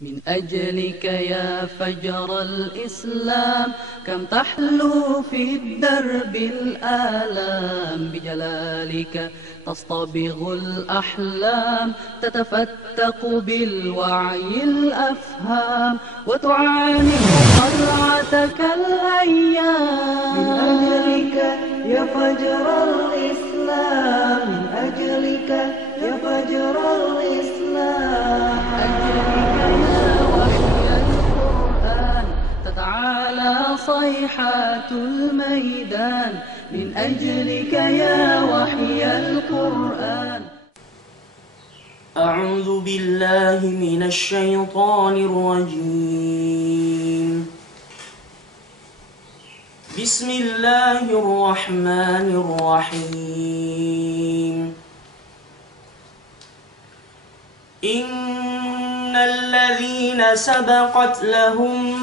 من أجلك يا فجر الإسلام كم تحلو في الدرب الآلام بجلالك تصطبغ الأحلام تتفتق بالوعي الأفهام وتعانق قرعتك الأيام من أجلك يا فجر الإسلام من أجلك يا فجر الإسلام تعالى صيحات الميدان من أجلك يا وحي القرآن. أعوذ بالله من الشيطان الرجيم. بسم الله الرحمن الرحيم. إن الذين سبقت لهم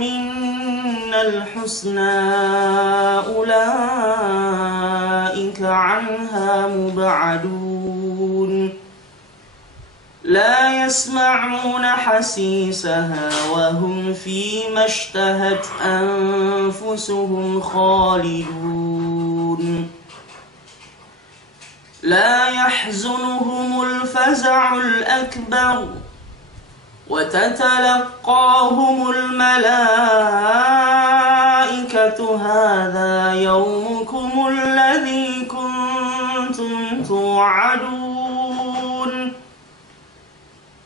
منا الحسنى أولئك عنها مبعدون لا يسمعون حسيسها وهم فيما اشتهت أنفسهم خالدون لا يحزنهم الفزع الأكبر وتتلقاهم الملائكة هذا يومكم الذي كنتم توعدون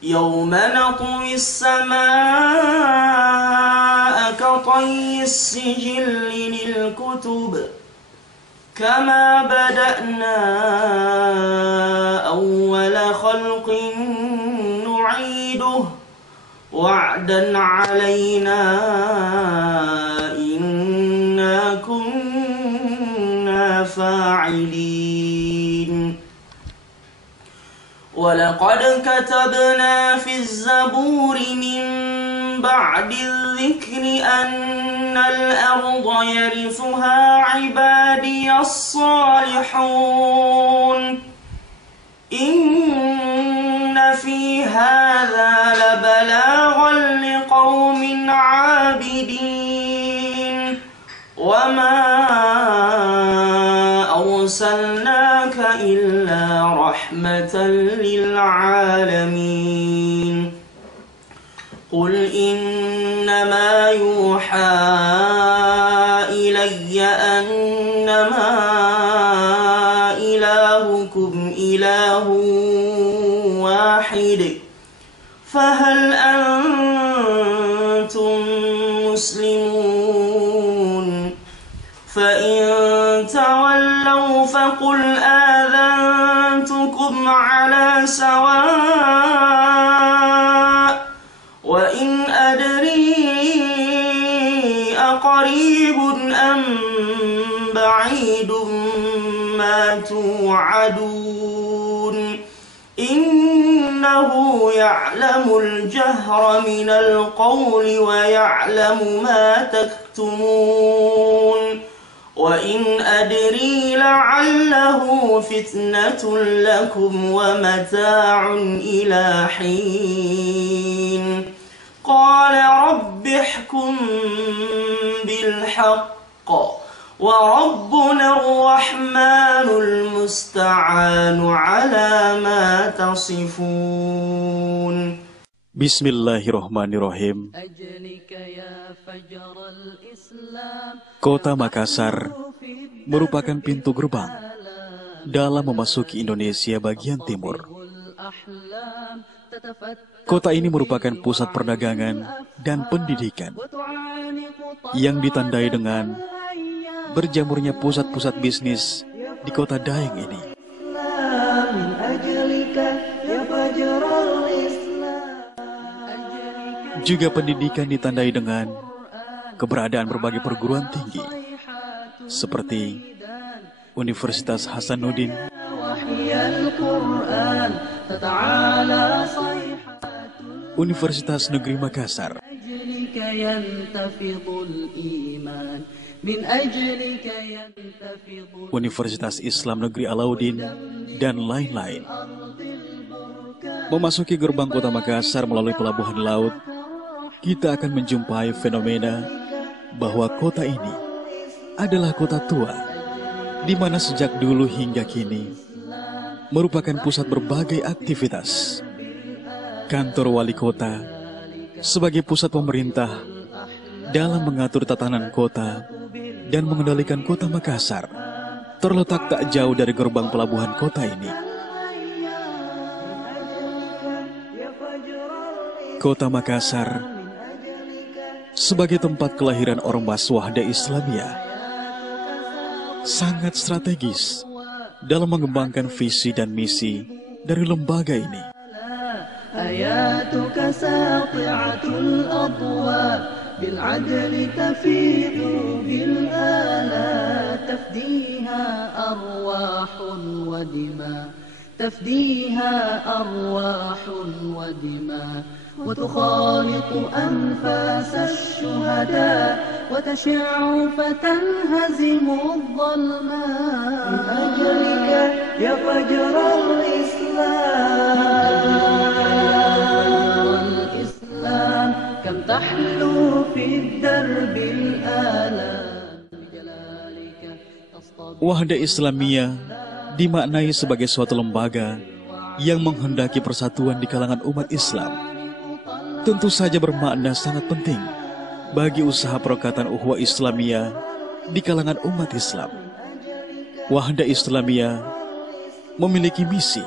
يوم نطوي السماء كطي السجل للكتب كما بدأنا أول خلق نعيده وعدا علينا إنا كنا فاعلين ولقد كتبنا في الزبور من بعد الذكر أن الأرض يرثها عبادي الصالحون إن في هذا لبلاغا لقوم عابدين وما أرسلناك إلا رحمة للعالمين قل إنما يوحى إلي أنما إلهكم إله واحد فهل أنتم مسلمون فإن تولوا فقل آذنتكم على سواء وإن أدري أقريب أم بعيد ما توعدون إنه يعلم الجهر من القول ويعلم ما تكتمون وإن أدري لعله فتنة لكم ومتاع إلى حين قال رب احكم بالحق وربنا الرحمن المستعان على ما تصفون. Bismillahirrahmanirrahim. Kota Makassar merupakan pintu gerbang dalam memasuki Indonesia bagian timur. Kota ini merupakan pusat perdagangan dan pendidikan yang ditandai dengan berjamurnya pusat-pusat bisnis di kota Daeng ini. Juga pendidikan ditandai dengan keberadaan berbagai perguruan tinggi seperti Universitas Hasanuddin, Universitas Negeri Makassar, Universitas Islam Negeri Alauddin, dan lain-lain. Memasuki gerbang kota Makassar melalui pelabuhan laut, kita akan menjumpai fenomena bahwa kota ini adalah kota tua, di mana sejak dulu hingga kini merupakan pusat berbagai aktivitas. Kantor wali kota sebagai pusat pemerintah dalam mengatur tatanan kota dan mengendalikan kota Makassar terletak tak jauh dari gerbang pelabuhan kota ini. Kota Makassar sebagai tempat kelahiran Ormas Wahda Islamiyah sangat strategis dalam mengembangkan visi dan misi dari lembaga ini. آياتك ساطعة الأضواء بالعدل تفيض بالآلاء تفديها أرواح ودماء تفديها أرواح ودماء وتخالط أنفاس الشهداء وتشع فتنهزم الظلماء من أجلك يا فجر الإسلام كم تحلو في الدرب الآلام بجلالك تصطدم. Wahda Islamiyah dimaknai sebagai suatu lembaga yang menghendaki persatuan di kalangan umat Islam. Tentu saja bermakna sangat penting bagi usaha perekatan ukhuwah Islamiyah di kalangan umat Islam. Wahda Islamiyah memiliki misi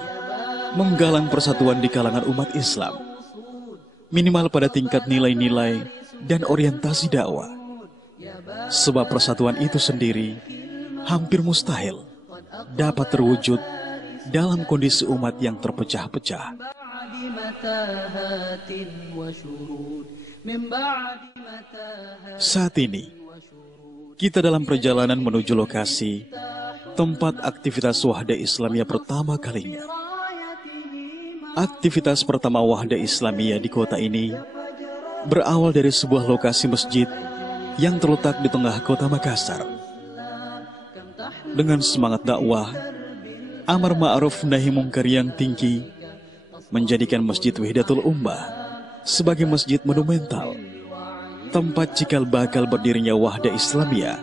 menggalang persatuan di kalangan umat Islam, minimal pada tingkat nilai-nilai dan orientasi dakwah. Sebab persatuan itu sendiri hampir mustahil dapat terwujud dalam kondisi umat yang terpecah-pecah. Saat ini, kita dalam perjalanan menuju lokasi tempat aktivitas Wahda Islamiyah pertama kalinya. Aktivitas pertama Wahda Islamiyah di kota ini berawal dari sebuah lokasi masjid yang terletak di tengah kota Makassar. Dengan semangat dakwah, amar ma'ruf nahi mungkar yang tinggi, menjadikan Masjid Wahdatul Ummah sebagai masjid monumental, tempat cikal bakal berdirinya Wahda Islamiyah.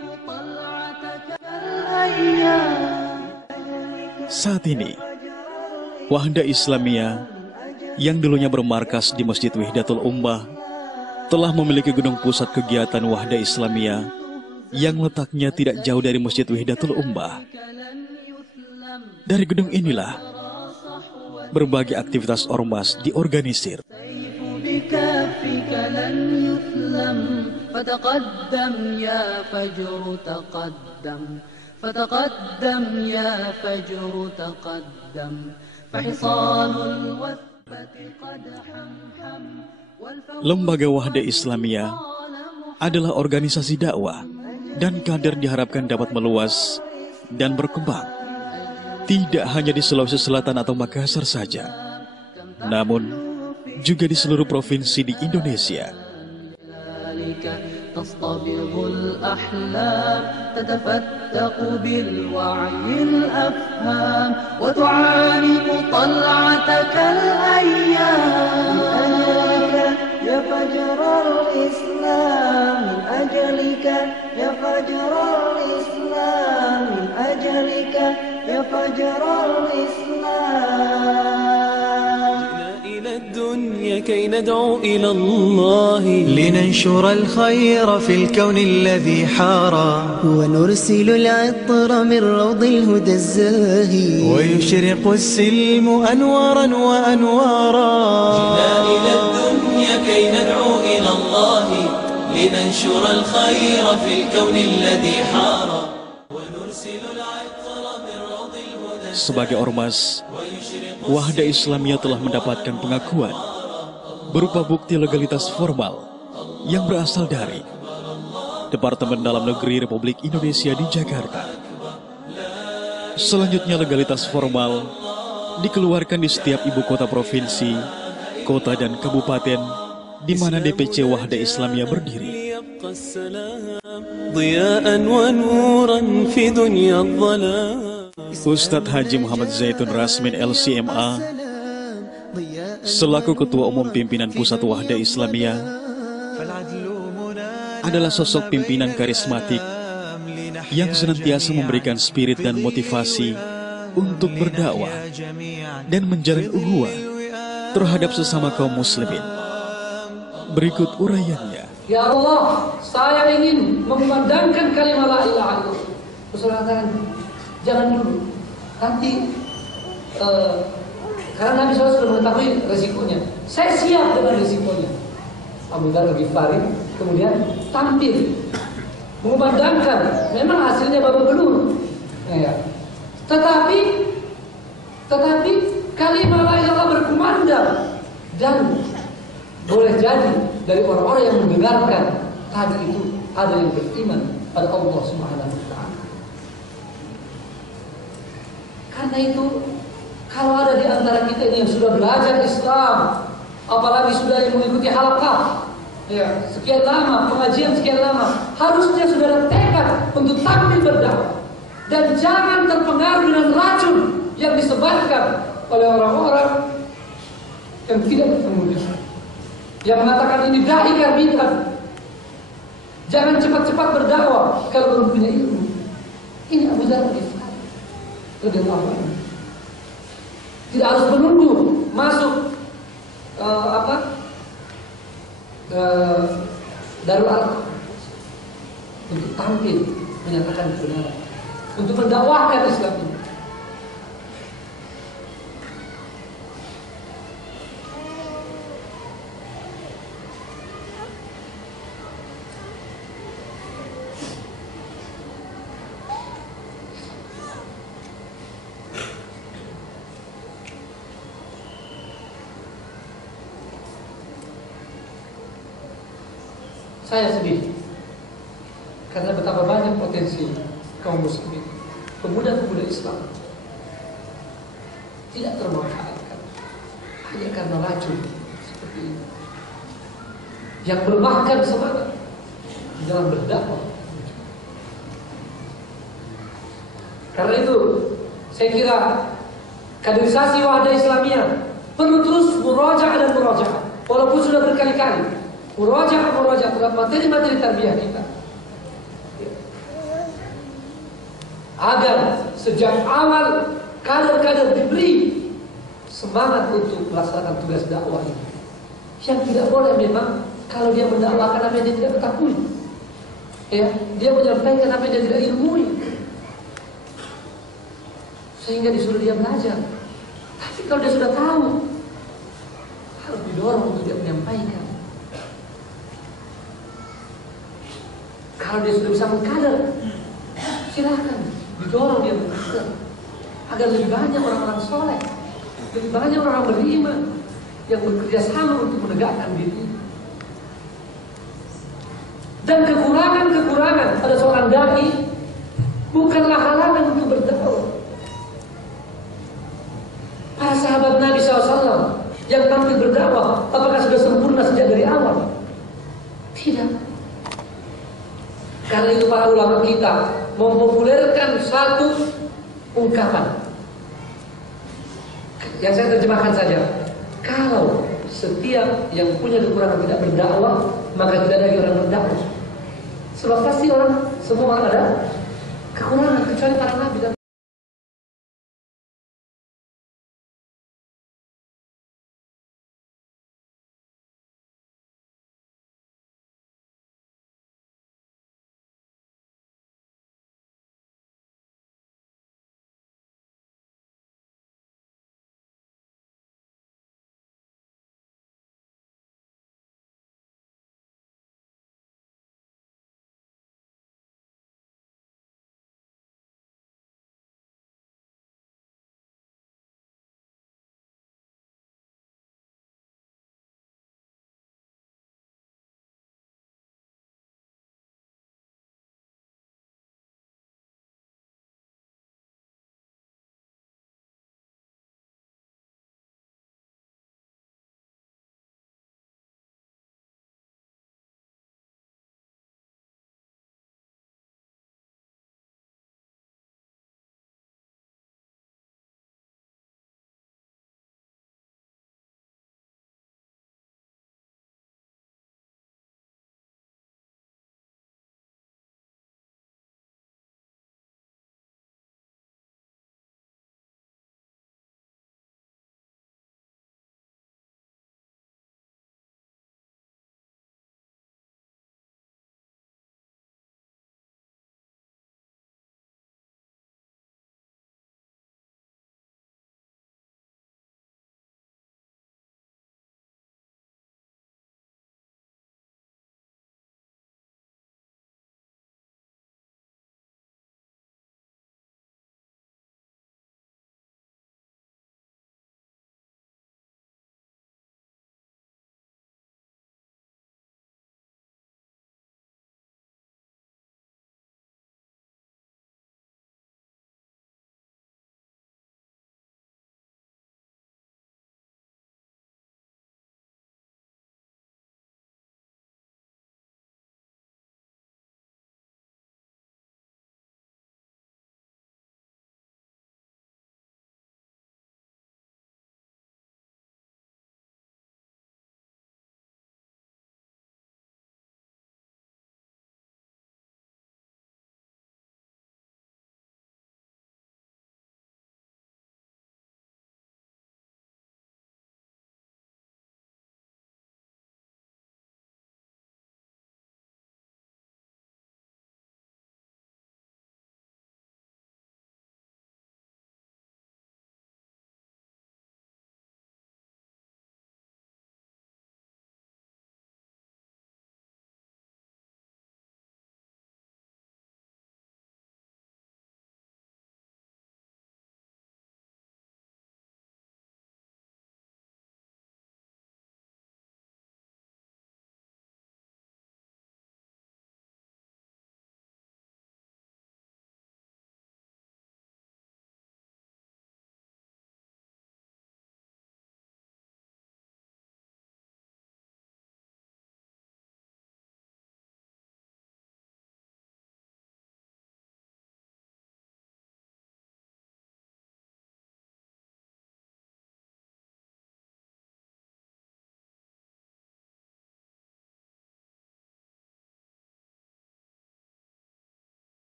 Saat ini, Wahda Islamiyah yang dulunya bermarkas di Masjid Wahdatul Ummah telah memiliki gedung pusat kegiatan Wahda Islamiyah yang letaknya tidak jauh dari Masjid Wahdatul Ummah. Dari gedung inilah berbagai aktivitas ormas diorganisir. Lembaga Wahda Islamiyah adalah organisasi dakwah dan kader diharapkan dapat meluas dan berkembang, tidak hanya di Sulawesi Selatan atau Makassar saja, namun juga di seluruh provinsi di Indonesia. كي ندعو إلى الله لننشر الخير في الكون الذي حارى ونرسل العطر من روض الهدى الزاهي ويشرق السلم أنوارا وأنوارا. جئنا إلى الدنيا كي ندعو إلى الله لننشر الخير في الكون الذي حارى ونرسل العطر من روض الهدى. Sebagai ormas, Wahda Islamiyah telah mendapatkan pengakuan berupa bukti legalitas formal yang berasal dari Departemen Dalam Negeri Republik Indonesia di Jakarta. Selanjutnya, legalitas formal dikeluarkan di setiap ibu kota provinsi, kota dan kabupaten di mana DPC Wahda Islamiyah berdiri. Ustadz Haji Muhammad Zaitun Rasmin LCMA Selaku Ketua Umum Pimpinan Pusat Wahda Islamiyah, adalah sosok pimpinan karismatik yang senantiasa memberikan spirit dan motivasi untuk berdakwah dan menjalin ukhuwah terhadap sesama kaum muslimin. Berikut uraiannya. Ya Allah, saya ingin memandangkan kalimat la ilaha illallah. Saudara, jangan dulu. Nanti karena Nabi SAW sudah mengetahui resikonya. Saya siap dengan resikonya. Abu Dzar Al-Ghifari kemudian tampil mengumandangkan, memang hasilnya baru belum. Ya. Tetapi kalimat la ilaha illallah berkumandang dan boleh jadi dari orang-orang yang mendengarkan tadi itu ada yang beriman pada Allah Subhanahu wa taala. Karena itu kalau ada di antara kita ini yang sudah belajar Islam, apalagi sudah mengikuti halaqah, ya, sekian lama, pengajian sekian lama, harusnya sudah ada tekad untuk tampil berdakwah dan jangan terpengaruh dengan racun yang disebarkan oleh orang-orang yang tidak bertemu Islam, yang mengatakan ini dai karbitan. Jangan cepat-cepat berdakwah kalau belum punya ilmu. Ini Abu Dzar Al-Ghifari radhiyallahu anhu. Tidak harus menunggu masuk Darul Arqam untuk tampil menyatakan kebenaran, untuk mendakwahkan Islam ini. Saya sedih karena betapa banyak potensi kaum muslimin, pemuda-pemuda Islam tidak termanfaatkan hanya karena racun seperti ini yang melemahkan semangat dalam berdakwah. Karena itu saya kira kaderisasi Wahda Islamiyah perlu terus murajaah dan murajaah, walaupun sudah berkali-kali. Murajaah terhadap materi-materi tarbiyah kita, agar sejak awal kader-kader diberi semangat untuk melaksanakan tugas dakwah ini. Yang tidak boleh memang kalau dia mendakwakan apa yang dia tidak ketahui, ya, dia menyampaikan apa yang dia tidak ilmui, sehingga disuruh dia belajar. Tapi kalau dia sudah tahu, harus didorong untuk dia menyampaikan. Kalau dia sudah bisa mengkader, silakan didorong dia mengkader agar lebih banyak orang-orang soleh, lebih banyak orang beriman yang bekerja sama untuk menegakkan diri. Dan kekurangan pada seorang dai bukanlah halangan untuk berdakwah. Para sahabat Nabi SAW yang tampil berdakwah, apakah sudah sempurna sejak dari awal? Tidak. Karena itu para ulama kita mempopulerkan satu ungkapan yang saya terjemahkan saja. Kalau setiap yang punya kekurangan tidak berdakwah, maka tidak ada lagi orang berdakwah. Sebab pasti semua orang ada kekurangan, kecuali para nabi dan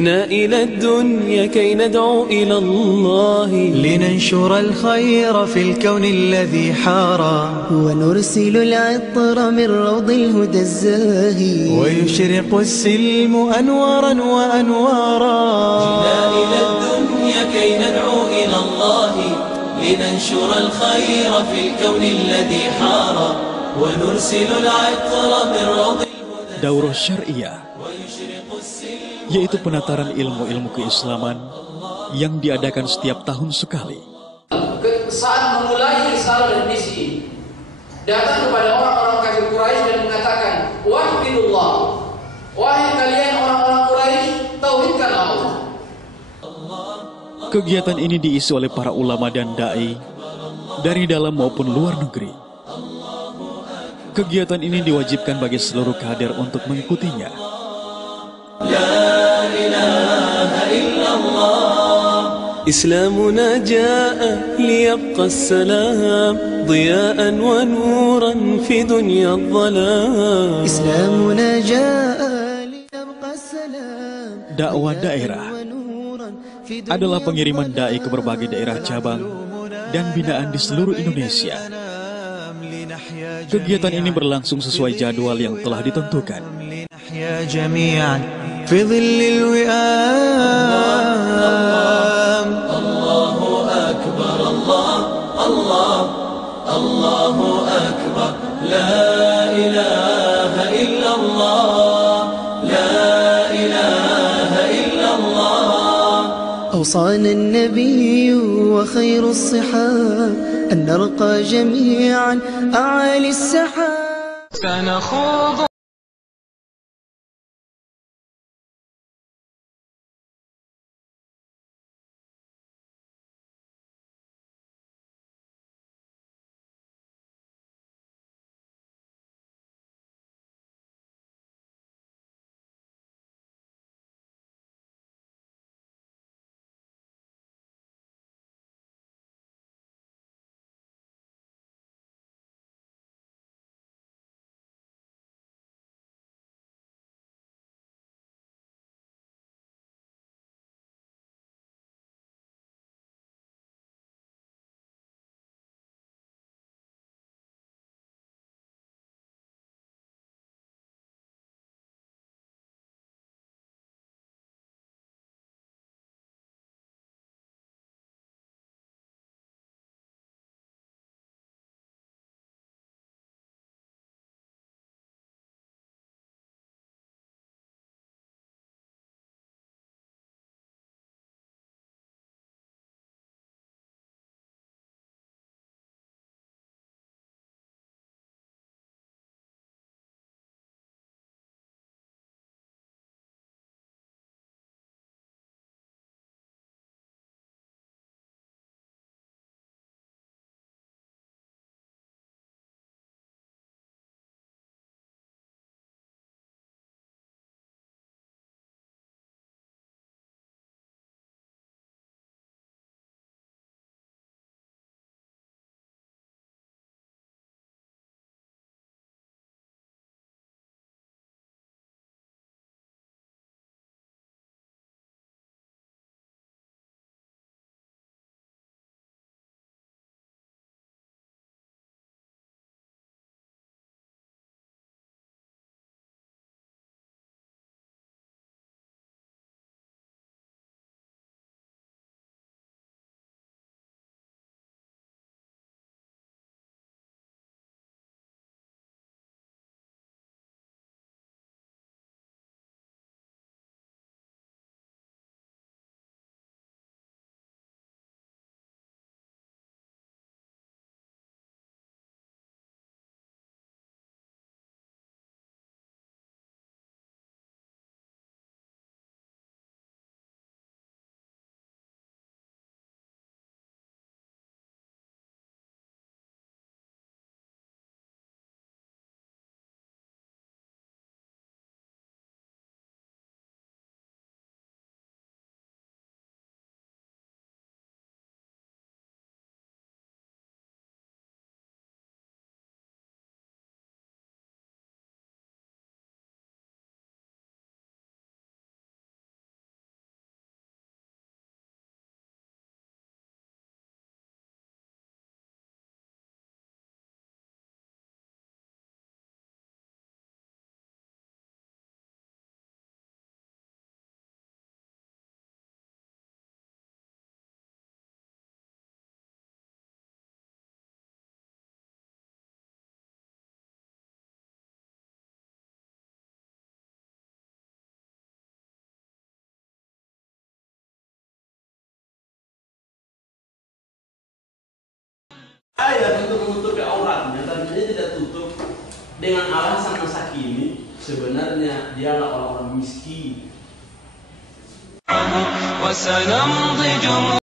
إلى الدنيا كي ندعو إلى الله لننشر الخير في الكون الذي حارى ونرسل العطر من روض الهدى الزاهي ويشرق السلم أنوارا وأنوارا جئنا إلى الدنيا كي ندعو إلى الله لننشر الخير في الكون الذي حارى ونرسل العطر من روض Daurah Syariah, yaitu penataran ilmu-ilmu keislaman yang diadakan setiap tahun sekali. Saat memulai risalah dan misi, datang kepada orang-orang kafir Quraisy dan mengatakan, wahidillah, wahai kalian orang-orang Quraisy, tauhidkanlah Allah. Kegiatan ini diisi oleh para ulama dan dai dari dalam maupun luar negeri. Kegiatan ini diwajibkan bagi seluruh kader untuk mengikutinya. لا إله إلا الله إسلامنا جاء ليبقى السلام ضياء ونورا في دنيا الظلام إسلامنا جاء ليبقى السلام Dakwah daerah adalah pengiriman dai ke berbagai daerah cabang dan binaan di seluruh Indonesia. Kegiatan ini berlangsung sesuai jadwal yang telah ditentukan. نحيا جميعا في ظل الوئام الله أكبر الله الله الله أكبر لا إله إلا الله لا إله إلا الله أوصانا النبي وخير الصحاب أن نرقى جميعا أعالي السحاب سنخوض Ayat untuk menutupi auratnya, tapi dia tidak tutup dengan alasan masa kini. Sebenarnya dialah orang-orang miskin. وسنمضي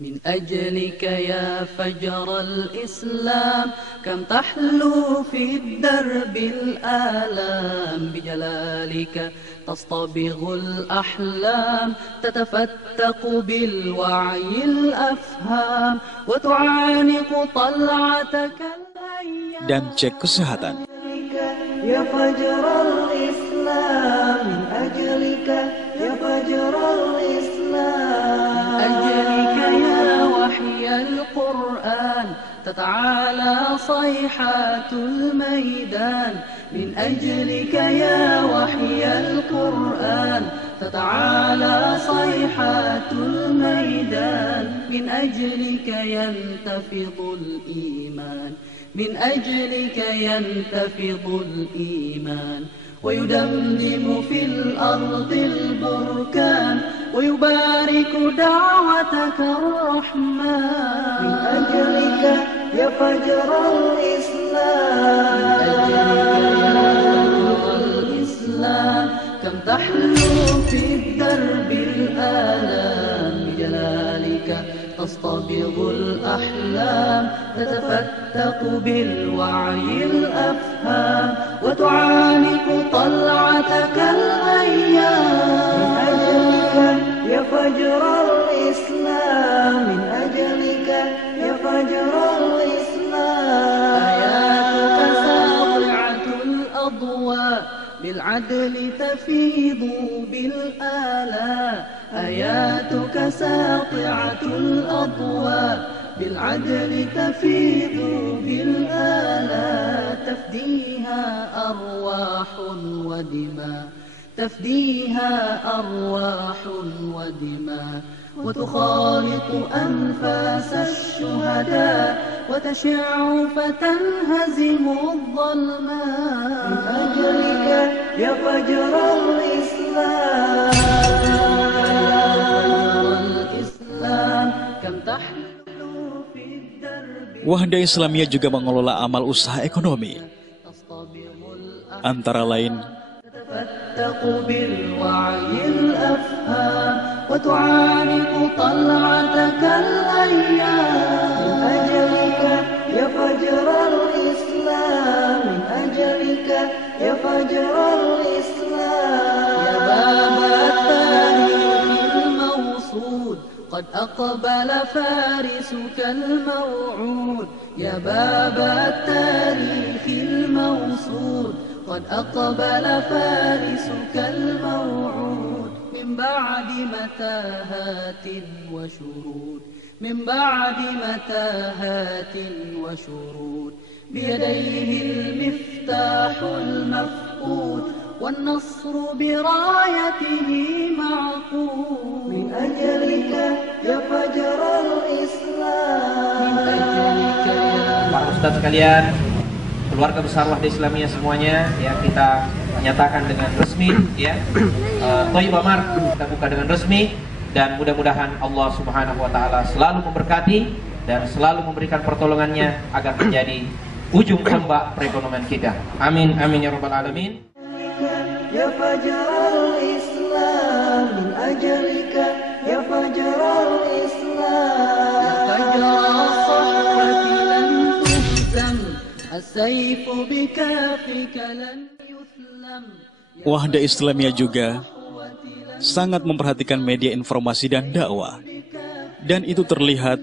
من أجلك يا فجر الإسلام كم تحلو في الدرب الآلام بجلالك تصطبغ الأحلام تتفتق بالوعي الأفهام وتعانق طلعتك الأيام Dan cek kesehatan. يا فجر الإسلام من أجلك يا فجر الإسلام من أجلك يا وحي القرآن تتعالى صيحات الميدان من أجلك يا وحي القرآن تتعالى صيحات الميدان من أجلك ينتفض الإيمان من أجلك ينتفض الإيمان ويدمدم في الأرض البركان ويبارك دعوتك الرحمن من أجلك يا فجر الإسلام من أجلك يا فجر الإسلام كم تحلو في الدرب الآلام بجلالك تصطبغ الأحلام تتفتق بالوعي الأفهام وتعانق طلعتك الأيام من أجلك يا فجر الإسلام من أجلك يا فجر الإسلام آياتك ساطعة الأضواء بالعدل تفيض بالآلاء آياتك ساطعة الأضواء بالعدل تفيض بالآلاء تفديها أرواح ودماء تفديها أرواح ودماء وتخالط أنفاس الشهداء وتشع فتنهزم الظلماء من أجلك يا فجر الإسلام كم تحلو في الدرب Wahda Islamiyah juga mengelola amal usaha ekonomi, antara lain تتفتق بالوعي الأفهام وتعانق طلعتك الأيام من أجلك يا فجر الإسلام من أجلك يا فجر الإسلام يا باب التاريخ الموصود قد أقبل فارسك الموعود يا باب التاريخ الموصود قد أقبل فارسك الموعود من بعد متاهات وشرود من بعد متاهات وشرود بيديه المفتاح المفقود والنصر برايته معقود من أجلك يا فجر الإسلام من أجلك يا Para ustadz sekalian, keluarga besar Wahda Islamiyah semuanya, ya kita nyatakan dengan resmi, ya Thayyibah Mart kita buka dengan resmi, dan mudah-mudahan Allah Subhanahu Wa Taala selalu memberkati dan selalu memberikan pertolongannya agar menjadi ujung tombak perekonomian kita. Amin, amin ya rabbal alamin. يا فجر الإسلام من أجلك يا فجر الإسلام يا فجر الصحوة لن تهزم السيف بكافك لن يثلم Wahda Islamiyah juga sangat memperhatikan media informasi dan dakwah, dan itu terlihat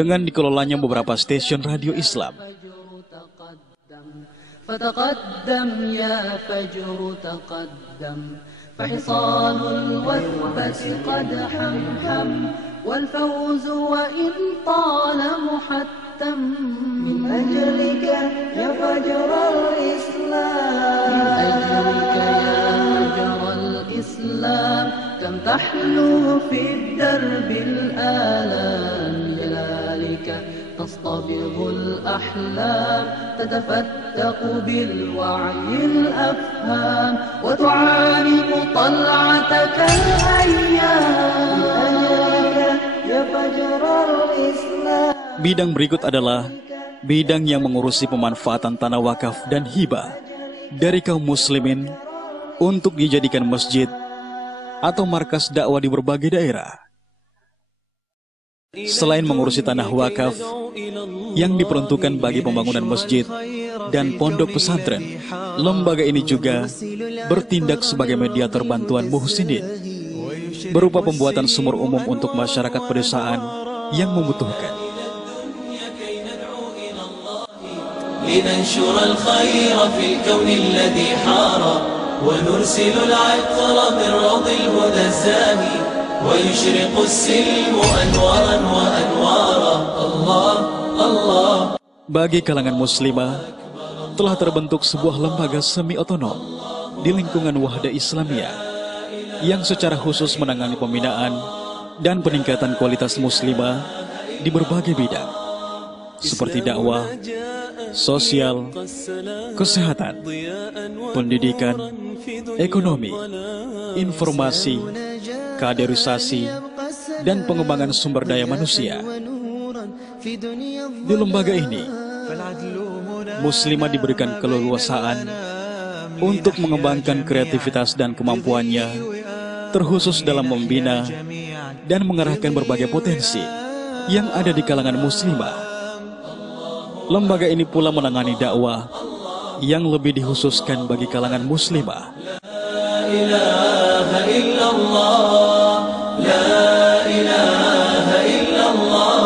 dengan dikelolanya beberapa stasiun radio Islam. فتقدم يا فجر تقدم فحصان الوثبة قد حمحم والفوز وإن طال محتم من أجلك يا فجر الإسلام من أجلك يا فجر الإسلام كم تحلو في الدرب الآلام جلالك تصطبغ الأحلام تتفتق بالوعي الأفهام وتعانق طلعتك الأيام من أجلك يا فجر الإسلام. Bidang berikut adalah bidang yang mengurusi pemanfaatan tanah wakaf dan hibah dari kaum muslimin untuk dijadikan masjid atau markas dakwah di berbagai daerah. Selain mengurusi tanah wakaf yang diperuntukkan bagi pembangunan masjid dan pondok pesantren, lembaga ini juga bertindak sebagai mediator bantuan muhsinin berupa pembuatan sumur umum untuk masyarakat pedesaan yang membutuhkan. لننشر الخير في الكون الذي حار ونرسل العطر من روض الهدى الزاهي ويشرق السلم أنوارا وأنوارا الله الله. Bagi kalangan muslimah, telah terbentuk sebuah lembaga semi otonom di lingkungan Wahda Islamiyah yang secara khusus menangani pembinaan dan peningkatan kualitas muslimah di berbagai bidang seperti dakwah, sosial, kesehatan, pendidikan, ekonomi, informasi, kaderisasi, dan pengembangan sumber daya manusia. Di lembaga ini, muslimah diberikan keleluasaan untuk mengembangkan kreativitas dan kemampuannya, terkhusus dalam membina dan mengarahkan berbagai potensi yang ada di kalangan muslimah. Lembaga ini pula menangani dakwah yang lebih dikhususkan bagi kalangan muslimah. La ilaha illallah, la ilaha illallah.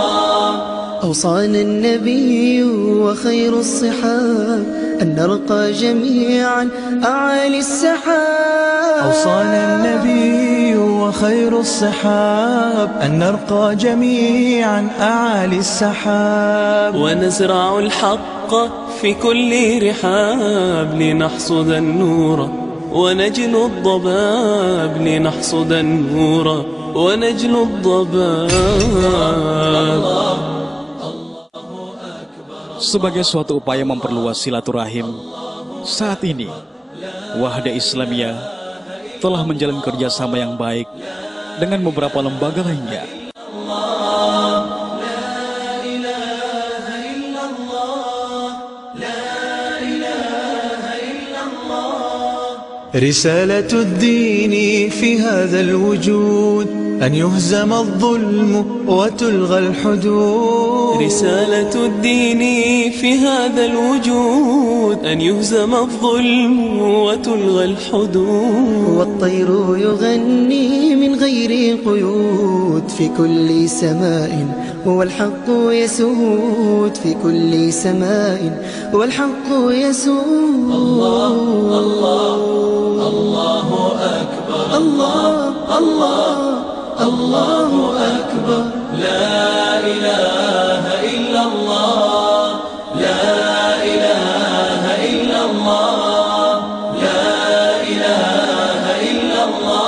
أوصانا النبي وخير الصحاب أن نرقى جميعا أعالي السحاب. أوصانا النبي وخير الصحاب أن نرقى جميعا أعالي السحاب ونزرع الحق في كل رحاب لنحصد النور ونجل الضباب لنحصد النور ونجل الضباب. Sebagai suatu upaya memperluas silaturahim, saat ini Wahda Islamiyah telah menjalin kerjasama yang baik dengan beberapa lembaga lainnya. رسالة الدين في هذا الوجود أن يهزم الظلم وتلغى الحدود. رسالة الدين في هذا الوجود أن يهزم الظلم وتلغى الحدود. والطير يغني من غير قيود في كل سماء والحق يسود في كل سماء والحق يسود. الله الله الله أكبر الله الله الله أكبر لا إله إلا الله لا إله إلا الله لا إله إلا الله.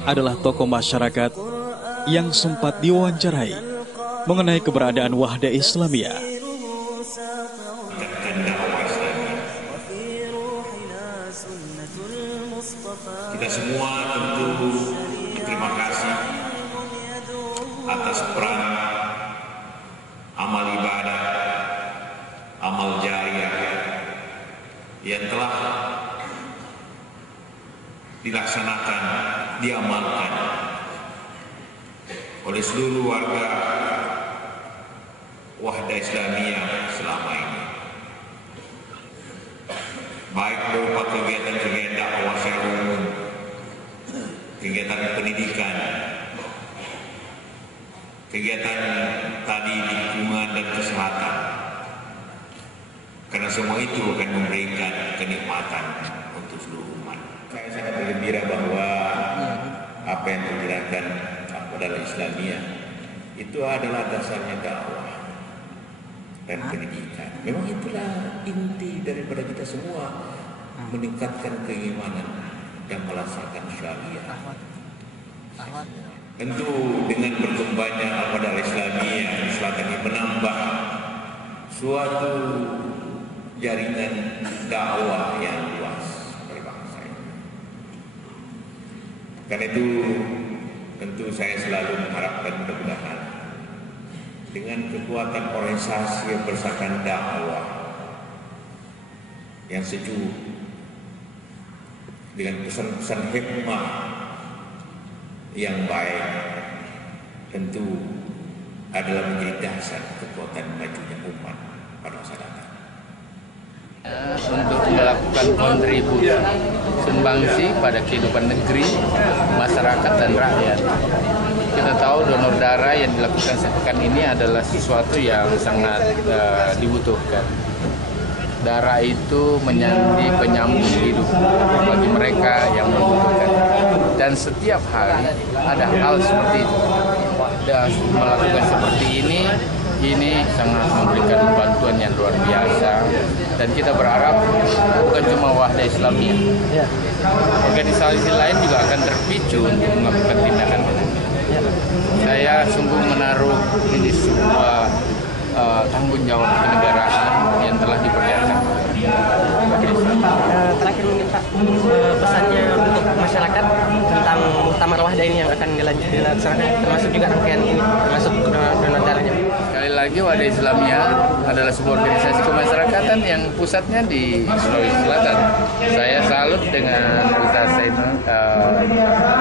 Adalah tokoh masyarakat yang sempat diwawancarai mengenai keberadaan Wahda Islamiyah. Kita semua tentu berterima kasih atas peran amal ibadah, amal jariah yang telah dilaksanakan, diamalkan oleh seluruh warga Wahda Islamiyah selama ini, baik berupa kegiatan-kegiatan dakwah secara umum, kegiatan pendidikan, kegiatan tadi lingkungan dan kesehatan, karena semua itu akan memberikan kenikmatan untuk seluruh umat. Saya sangat bergembira bahwa apa yang dijalankan dalam Islamiyah itu adalah dasarnya dakwah. dan pendidikan. Memang itulah inti daripada kita semua, meningkatkan keimanan dan melaksanakan syariah. Tentu dengan berkembangnya al-Madrasah Islamiyah di Selatan ini menambah suatu jaringan dakwah yang luas berbangsa ini. Karena itu tentu saya selalu mengharapkan mudah-mudahan dengan kekuatan organisasi yang bersamakan dakwah yang sejuk, dengan pesan-pesan hikmah yang baik, tentu adalah menjadi dasar kekuatan majunya umat pada masa datang. Untuk melakukan kontribusi sumbangsi pada kehidupan negeri, masyarakat dan rakyat. Kita tahu donor darah yang dilakukan sepekan ini adalah sesuatu yang sangat dibutuhkan. Darah itu menjadi penyambung hidup bagi mereka yang membutuhkan. Dan setiap hari ada hal seperti itu. Dan melakukan seperti ini sangat memberikan bantuan yang luar biasa. Dan kita berharap bukan cuma Wahda Islamiyah, organisasi lain juga akan terpicu untuk melakukan tindakan ini. Saya sungguh menaruh ini sebuah tanggung jawab kenegaraan yang telah diperlihatkan. Terakhir meminta pesannya untuk masyarakat tentang muktamar Wahda ini yang akan dilaksanakan, termasuk juga rangkaian ini, termasuk donor darahnya. Sekali lagi Wahda Islamiyah adalah sebuah organisasi kemasyarakatan yang pusatnya di Sulawesi Selatan. Saya salut dengan Ustaz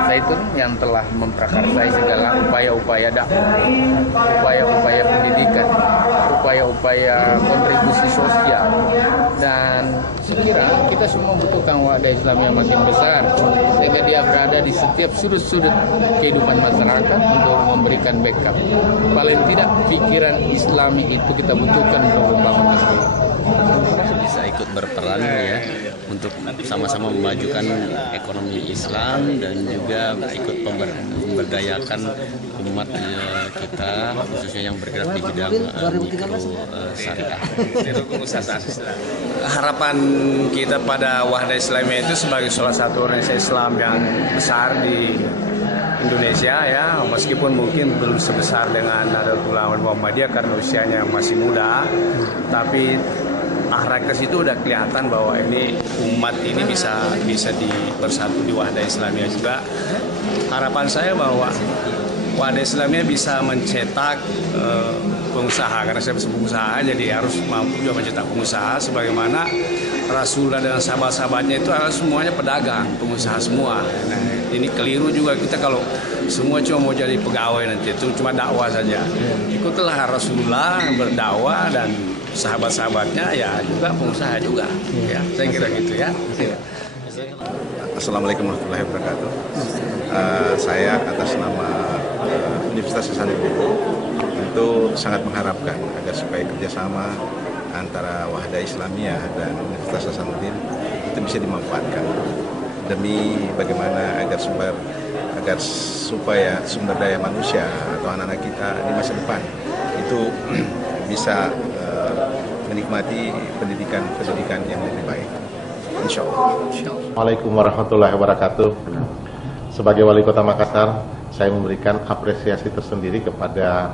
Zaitun yang telah memprakarsai segala upaya-upaya dakwah, upaya-upaya pendidikan, upaya-upaya kontribusi sosial. Dan sekira kita semua membutuhkan Wahda Islamiyah makin besar, sehingga dia berada di setiap sudut-sudut kehidupan masyarakat untuk memberikan backup. Paling tidak pikiran Islami itu kita butuhkan untuk membangun masyarakat. Bisa ikut berperan ya untuk sama-sama memajukan ekonomi Islam dan juga ikut memberdayakan umat kita, khususnya yang bergerak di bidang mikro syariah. Harapan kita pada Wahda Islamiyah itu sebagai salah satu organisasi Islam yang besar di Indonesia ya, meskipun mungkin belum sebesar dengan Nahdlatul Ulama Muhammadiyah karena usianya masih muda, tapi arah ke situ udah kelihatan bahwa ini umat ini bisa bersatu di Wahda Islamiyah juga. Harapan saya bahwa Wahda Islamiyah bisa mencetak pengusaha, karena saya pengusaha jadi harus mampu juga mencetak pengusaha sebagaimana Rasulullah dan sahabat-sahabatnya itu adalah semuanya pedagang, pengusaha semua. Nah, ini keliru juga kita kalau semua cuma mau jadi pegawai nanti itu cuma dakwah saja. Ikutlah Rasulullah berdakwah dan sahabat-sahabatnya ya juga pengusaha juga. Ya, saya kira gitu ya. Assalamualaikum warahmatullahi wabarakatuh. Saya atas nama Universitas Hasanuddin tentu sangat mengharapkan agar supaya kerjasama antara Wahda Islamiyah dan Universitas Hasanuddin itu bisa dimanfaatkan demi bagaimana agar supaya sumber daya manusia atau anak-anak kita di masa depan itu bisa menikmati pendidikan yang lebih baik. Insya Allah. Assalamualaikum warahmatullahi wabarakatuh. Sebagai Wali Kota Makassar, saya memberikan apresiasi tersendiri kepada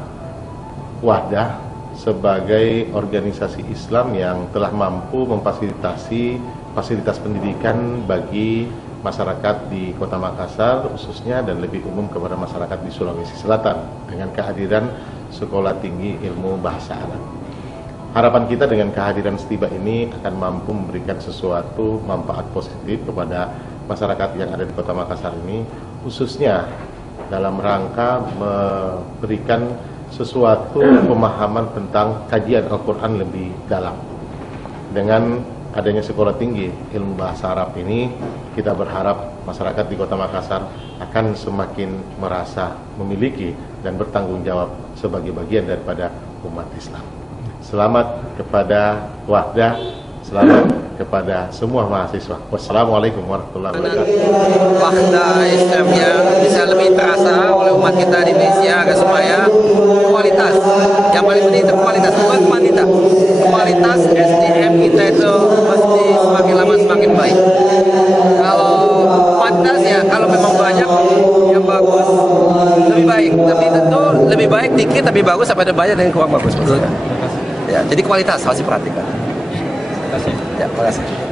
Wahda sebagai organisasi Islam yang telah mampu memfasilitasi fasilitas pendidikan bagi masyarakat di Kota Makassar khususnya dan lebih umum kepada masyarakat di Sulawesi Selatan dengan kehadiran Sekolah Tinggi Ilmu Bahasa Arab. Harapan kita dengan kehadiran STIBA ini akan mampu memberikan sesuatu manfaat positif kepada masyarakat yang ada di Kota Makassar ini, khususnya dalam rangka memberikan sesuatu pemahaman tentang kajian Al-Quran lebih dalam. Dengan adanya Sekolah Tinggi Ilmu Bahasa Arab ini, kita berharap masyarakat di Kota Makassar akan semakin merasa memiliki dan bertanggung jawab sebagai bagian daripada umat Islam. Selamat kepada Wahda, selamat kepada semua mahasiswa. Wassalamualaikum warahmatullahi wabarakatuh. Wahda Islamiyah bisa lebih terasa oleh umat kita di Indonesia agar supaya kualitas, yang paling penting itu kualitas, bukan kuantitas. kualitas SDM kita itu mesti semakin lama semakin baik. Kalau kuantitas ya, kalau memang banyak yang bagus lebih baik. Tapi tentu lebih baik dikit tapi bagus sampai ada banyak yang kurang bagus. Ya, jadi kualitas harus diperhatikan. Ya, terima kasih.